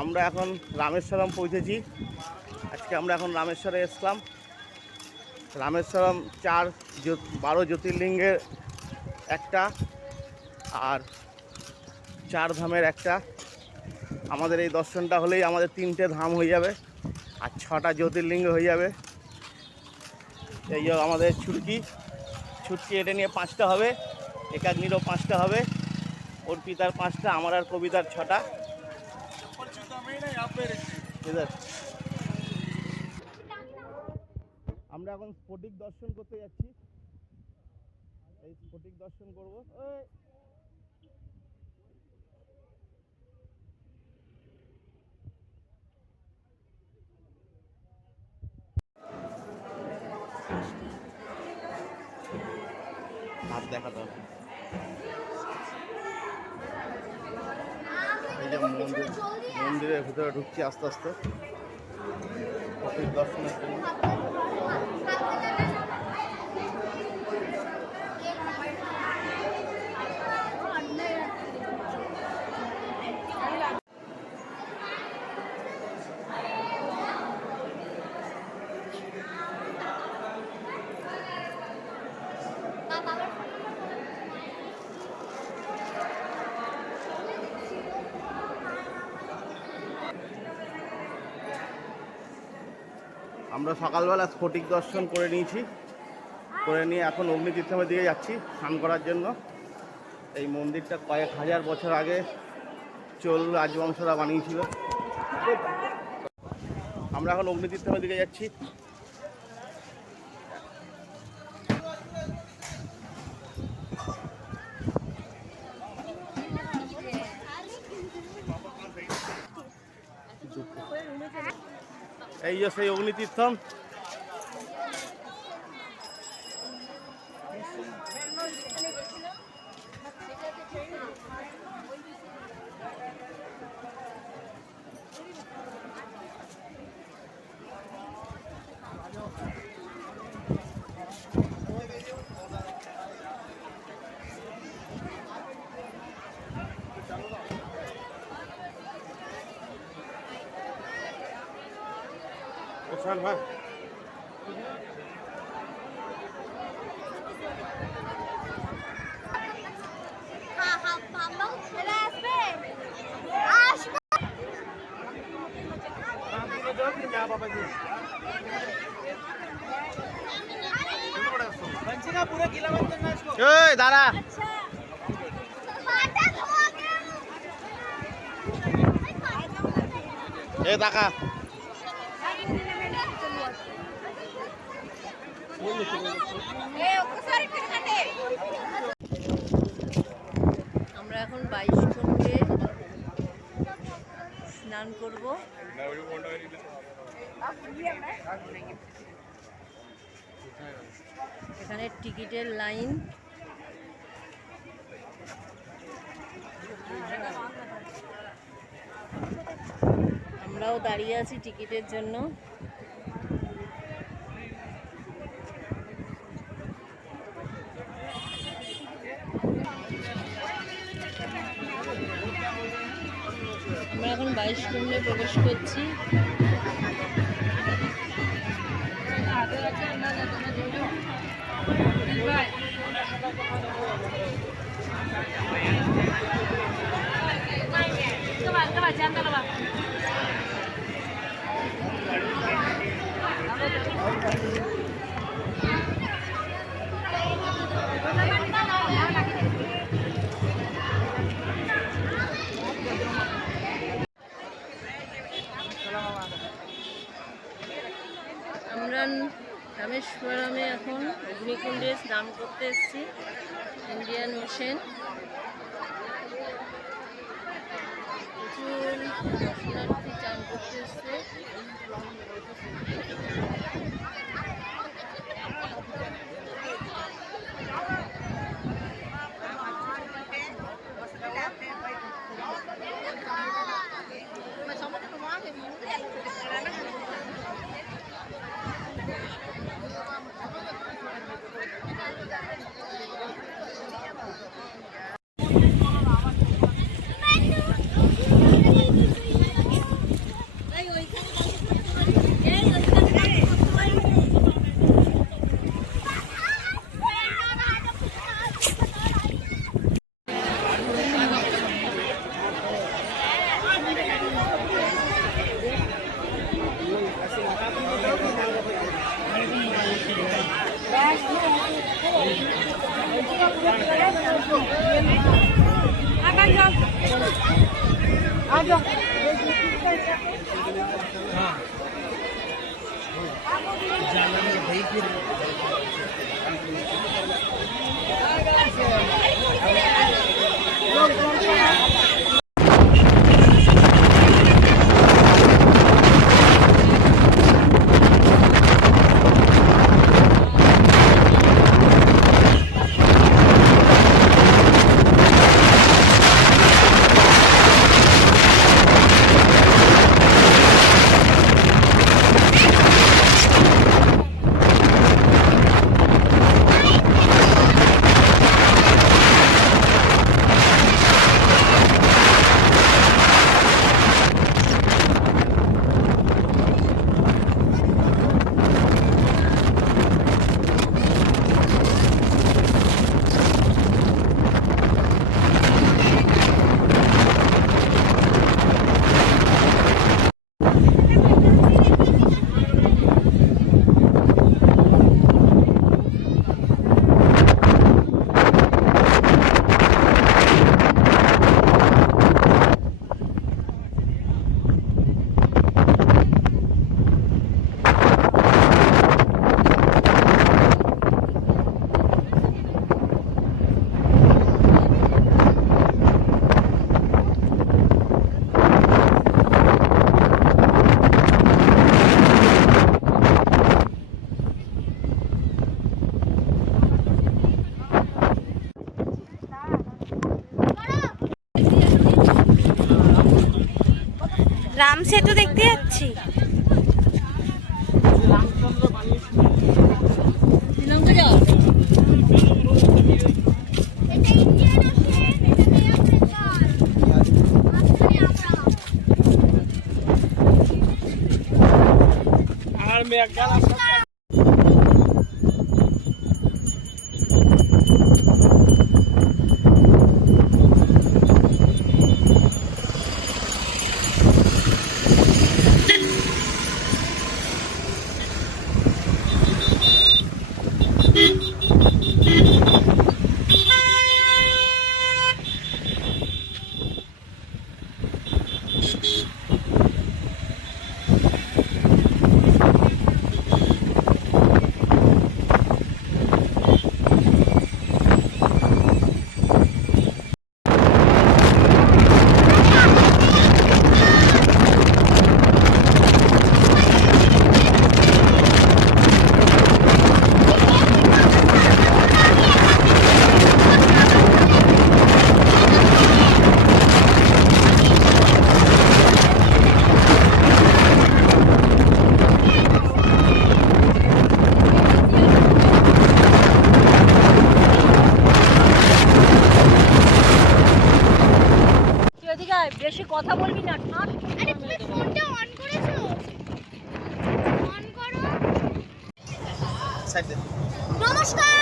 আমরা এখন রামেশ্বরম পৌঁছেছি। আজকে আমরা এখন রামেশ্বরে এসলাম। রামেশ্বরম 12 জ্যোতির্লিঙ্গের একটা আর 4 ধামের একটা। আমাদের এই দর্শনটা হলেই আমাদের 3টে ধাম হয়ে যাবে আর 6টা জ্যোতির্লিঙ্গ হয়ে যাবে। এই যে আমাদের ছুটকি এটা নিয়ে 5টা হবে, একাগ্নিরও 5টা হবে, অর্পিতার 5টা, আমার আর কবিতার 6টা। আমরা এখন স্ফটিক দর্শন করতে যাচ্ছি। এই স্ফটিক দর্শন করবো। হাত দেখাতে হবে। এই যে মন্দিরের ভিতরে ঢুকছি আস্তে আস্তে স্ফটিক দর্শনের জন্য। আমরা সকালবেলা স্ফটিক দর্শন করে নিয়েছি, করে নিয়ে এখন অগ্নিতীর্থমের দিকে যাচ্ছি স্নান করার জন্য। এই মন্দিরটা কয়েক হাজার বছর আগে চোল রাজবংশরা বানিয়েছিল। আমরা এখন অগ্নিতীর্থমের দিকে যাচ্ছি। এই যে সেই অগ্নিতীর্থম। ওখান ভাই দাঁড়া। এ দেখা আমরা এখন 22 কুণ্ডে স্নান করব। এখানে টিকিটের লাইন। আমরাও দাঁড়িয়ে আছি টিকিটের জন্য। আমরা এখন 22 কুণ্ডে প্রবেশ করছি। আমরা রামেশ্বরমে এখন অগ্নিকুণ্ডে স্নান করতে এসেছি। ইন্ডিয়ান ওশেন, প্রচুর দর্শনার্থী চান করতে এসছে। রাম সেতু দেখতে যাচ্ছি। শ্রীলঙ্কা যাও। আর মেঘাল বেশি কথা বলবি না। আরে তুমি ফোনটা অন করেছো? অন করো। নমস্কার।